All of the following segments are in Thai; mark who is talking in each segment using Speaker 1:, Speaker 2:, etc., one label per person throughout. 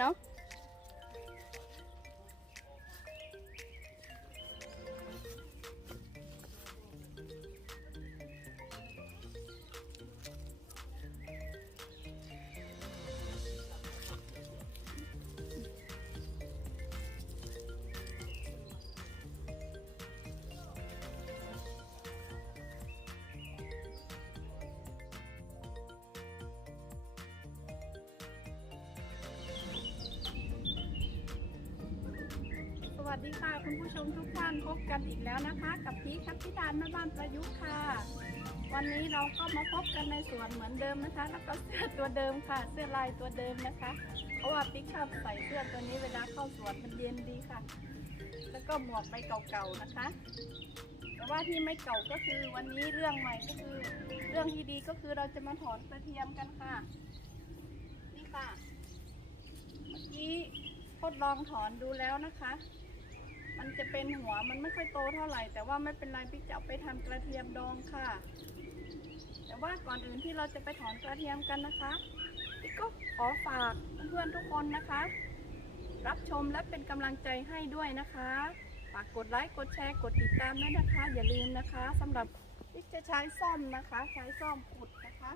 Speaker 1: ปั้นแสวัสดีค่ะ คุณผู้ชมทุกท่านพบกันอีกแล้วนะคะ กับพี่คับพิดานแม่บ้านประยุกต์ค่ะ วันนี้เราก็มาพบกันในสวนเหมือนเดิมนะคะ แล้วก็เสื้อตัวเดิมค่ะ เสื้อลายตัวเดิมนะคะเพราะว่าปิ๊กชอบใส่เสื้อตัวนี้เวลาเข้าสวนมันเย็นดีค่ะ แล้วก็หมวกใบเก่าๆนะคะ แต่ว่าที่ไม่เก่าก็คือวันนี้เรื่องใหม่ก็คือ เรื่องที่ดีก็คือเราจะมาถอนกระเทียมกันค่ะนี่ค่ะเมื่อกี้ทดลองถอนดูแล้วนะคะ มันจะเป็นหัวมันไม่ค่อยโตเท่าไหร่ แต่ว่าไม่เป็นไรพี่จะเอาไปทำกระเทียมดองค่ะ แต่ว่าก่อนอื่นที่เราจะไปถอนกระเทียมกันนะคะพี่ก็ขอฝากเพื่อนๆทุกคนนะคะ รับชมและเป็นกำลังใจให้ด้วยนะคะ ฝากกดไลค์กดแชร์กดติดตามด้วยนะคะ อย่าลืมนะคะสำหรับที่จะใช้ซ่อมนะคะ ใช้ซ่อมขุดนะคะ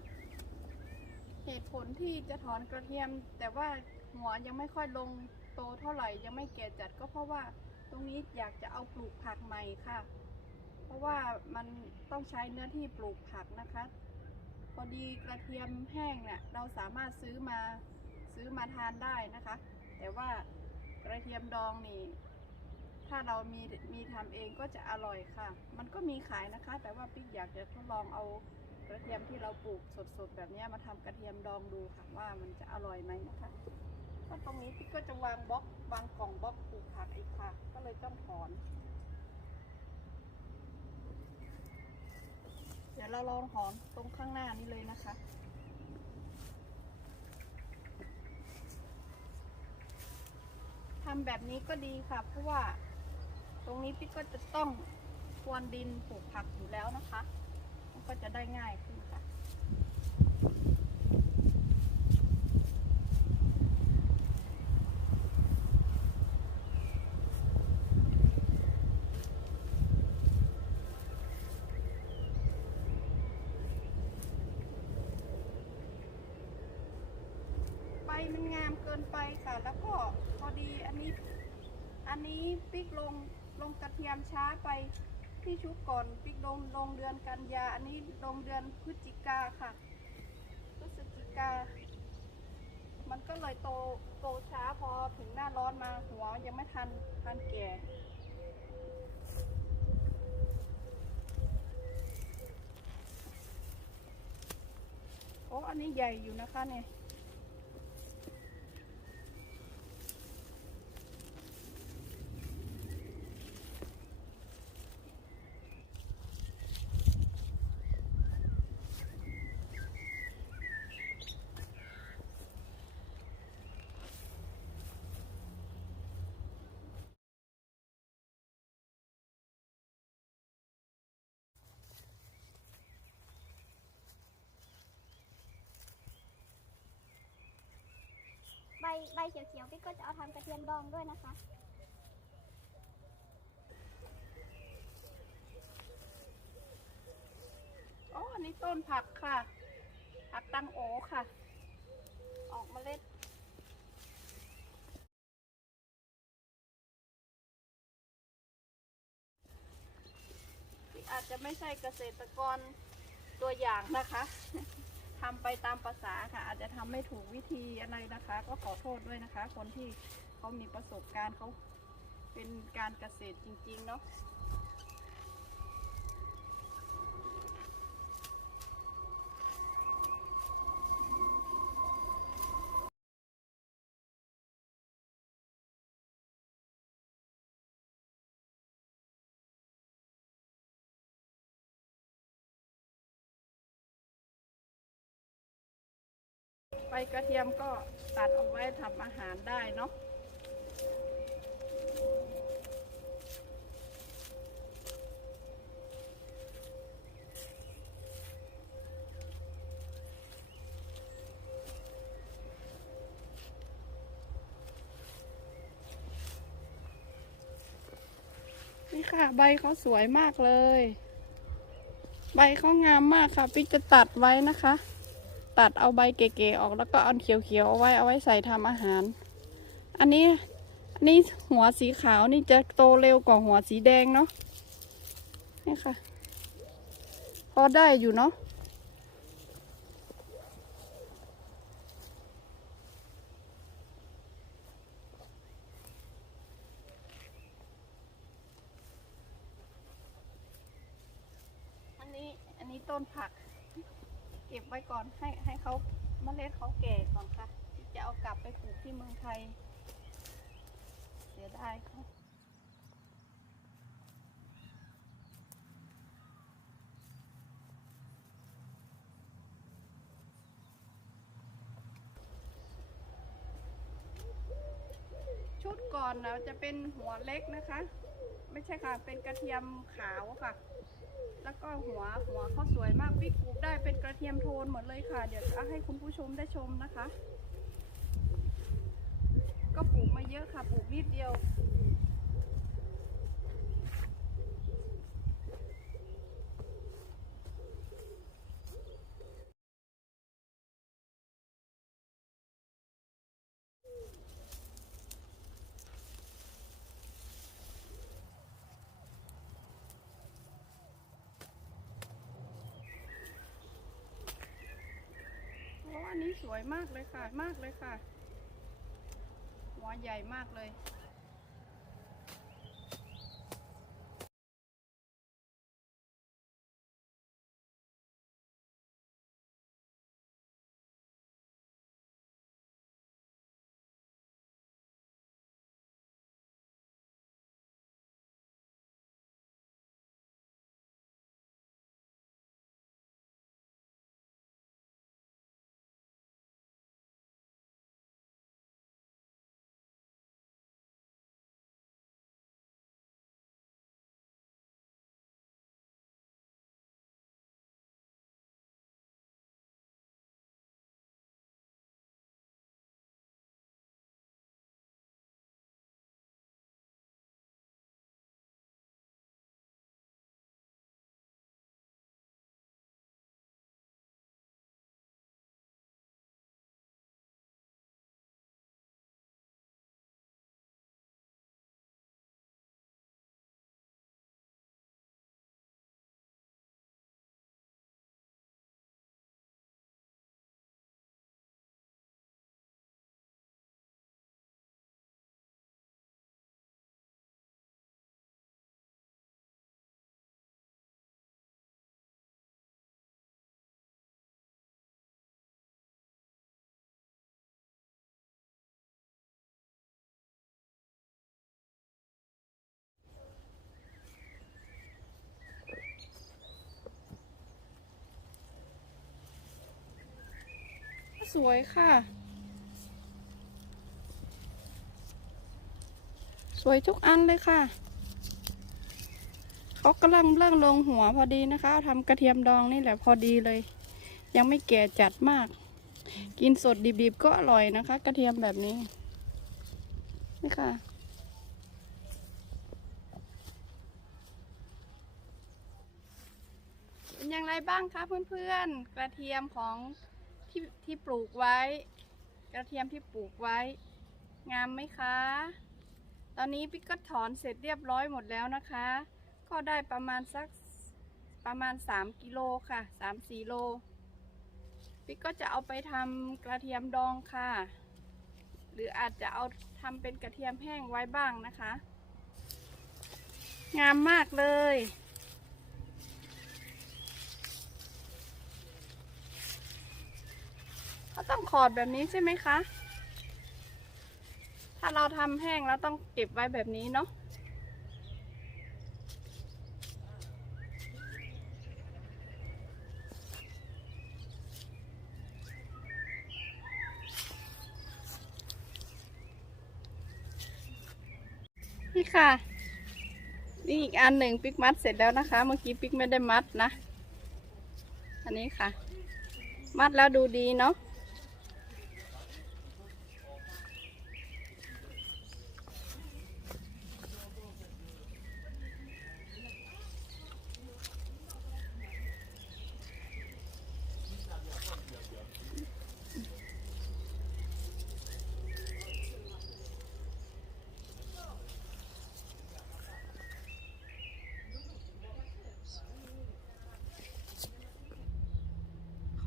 Speaker 1: เหตุผลที่จะถอนกระเทียม แต่ว่าหัวยังไม่ค่อยลงโตเท่าไหร่ยังไม่แก่จัดก็เพราะว่า ตรงนี้อยากจะเอาปลูกผักใหม่ค่ะ เพราะว่ามันต้องใช้เนื้อที่ปลูกผักนะคะ พอดีกระเทียมแห้งเนี่ยเราสามารถซื้อมาซื้อมาทานได้นะคะ แต่ว่ากระเทียมดองนี่ ถ้าเรามีมีทำเองก็จะอร่อยค่ะ มันก็มีขายนะคะ แต่ว่าปิ๊กอยากจะทดลองเอากระเทียมที่เราปลูกสดๆ แบบนี้มาทำกระเทียมดองดูค่ะว่ามันจะอร่อยไหมนะคะก็ตรงนี้ปิ๊กก็จะวางบล็อกวางกล่องบล็อกปลูกผักอีก ต้องถอน เดี๋ยวเราลองถอนตรงข้างหน้านี้เลยนะคะ ทำแบบนี้ก็ดีค่ะ เพราะว่าตรงนี้พี่ก็จะต้องพรวนดินปลูกผักอยู่แล้วนะคะ มันก็จะได้ง่ายขึ้นค่ะ ใบมันงามเกิน ไปค่ะ แล้วก็พอดีอันนี้ อันนี้ปิกลงลงกระเทียมช้าไปที่ชุกก่อนปิกลงลงเดือนกันยา อันนี้ลงเดือนพฤศจิกาค่ะพฤศจิกา มันก็เลยโตโตช้าพอถึงหน้าร้อนมาหัวยังไม่ทันทันแก่โอ้ อันนี้ใหญ่อยู่นะคะเนี่ย
Speaker 2: ใบใบเขียวๆพี่ก็จะเอาทำกระเทียมดองด้วยนะคะ
Speaker 1: อ๋ออันนี้ต้นผักค่ะ ผักตังโอค่ะ ออกเมล็ดอาจจะไม่ใช่เกษตรกรตัวอย่างนะคะ ทำไปตามภาษาค่ะ อาจจะทำไม่ถูกวิธีอะไรนะคะ ก็ขอโทษด้วยนะคะ คนที่เขามีประสบการณ์เขาเป็นการเกษตรจริง ๆ เนาะ ใบกระเทียมก็ตัดเอาไว้ทำอาหารได้เนาะนี่ค่ะ ใบเขาสวยมากเลย ใบเขางามมากค่ะ ปิ๊กจะตัดไว้นะคะ ตัดเอาใบเก๋ๆออกแล้วก็เอาเขียวๆเอาไว้เอาไว้ใส่ทำอาหาร อันนี้อันนี้หัวสีขาวนี่จะโตเร็วกว่าหัวสีแดงเนาะนี่ค่ะ พอได้อยู่เนาะอันนี้อันนี้ต้นผัก เก็บไว้ก่อนให้ให้เขาเมล็ดเขาแก่ก่อนค่ะ ที่จะเอากลับไปปลูกที่เมืองไทย เสียดายเขาชุดก่อนนะจะเป็นหัวเล็กนะคะ ไม่ใช่ค่ะ เป็นกระเทียมขาวค่ะ แล้วก็หัวหัวเขาสวยมากวิกปลูกได้เป็นกระเทียมโทนหมดเลยค่ะ เดี๋ยวจะให้คุณผู้ชมได้ชมนะคะ ก็ปลูกมาเยอะค่ะปลูกนิดเดียว โอ้อันนี้สวยมากเลยค่ะ มากเลยค่ะ หัวใหญ่มากเลย สวยค่ะ สวยทุกอันเลยค่ะเขากำลังเริ่งลงหัวพอดีนะคะทำกระเทียมดองนี่แหละพอดีเลย ยังไม่แก่จัดมาก กินสดดิบๆก็อร่อยนะคะ กระเทียมแบบนี้นี่ค่ะเป็นอย่างไรบ้างคะเพื่อนๆ กระเทียมของ ที่ที่ปลูกไว้ กระเทียมที่ปลูกไว้ งามไหมคะ ตอนนี้พี่ก็ถอนเสร็จเรียบร้อยหมดแล้วนะคะ ก็ได้ประมาณสักประมาณ 3กิโลค่ะ3-4โลพี่ก็จะเอาไปทำกระเทียมดองค่ะ หรืออาจจะเอาทำเป็นกระเทียมแห้งไว้บ้างนะคะ งามมากเลย เขาต้องขอดแบบนี้ใช่ไหมคะ ถ้าเราทำแห้งแล้วต้องเก็บไว้แบบนี้เนาะนี่ค่ะ นี่อีกอันหนึ่งปิกมัดเสร็จแล้วนะคะ เมื่อกี้ปิกไม่ได้มัดนะ อันนี้ค่ะ มัดแล้วดูดีเนาะ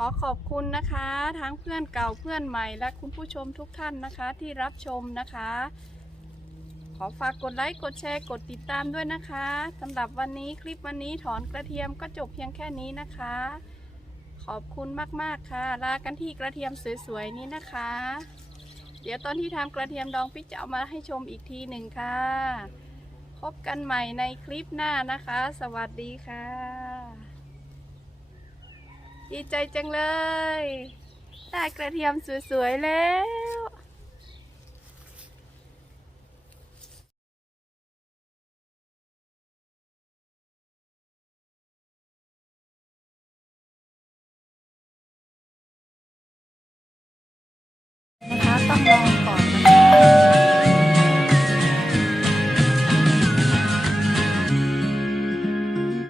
Speaker 1: อขอบคุณนะคะ ทั้งเพื่อนเก่าเพื่อนใหม่และคุณผู้ชมทุกท่านนะคะที่รับชมนะคะ ขอฝากกดไลค์กดแชร์กดติดตามด้วยนะคะสำหรับวันนี้คลิปวันนี้ถอนกระเทียมก็จบเพียงแค่นี้นะคะ ขอบคุณมากๆค่ะ ลากันที่กระเทียมสวยๆนี้นะคะ เดี๋ยวตอนที่ทำกระเทียมดองปิ๊กจะเอามาให้ชมอีกทีหนึ่งค่ะ พบกันใหม่ในคลิปหน้านะคะ สวัสดีค่ะ ดีใจจังเลย ได้กระเทียมสวยๆแล้วนะคะต้องลองก่อน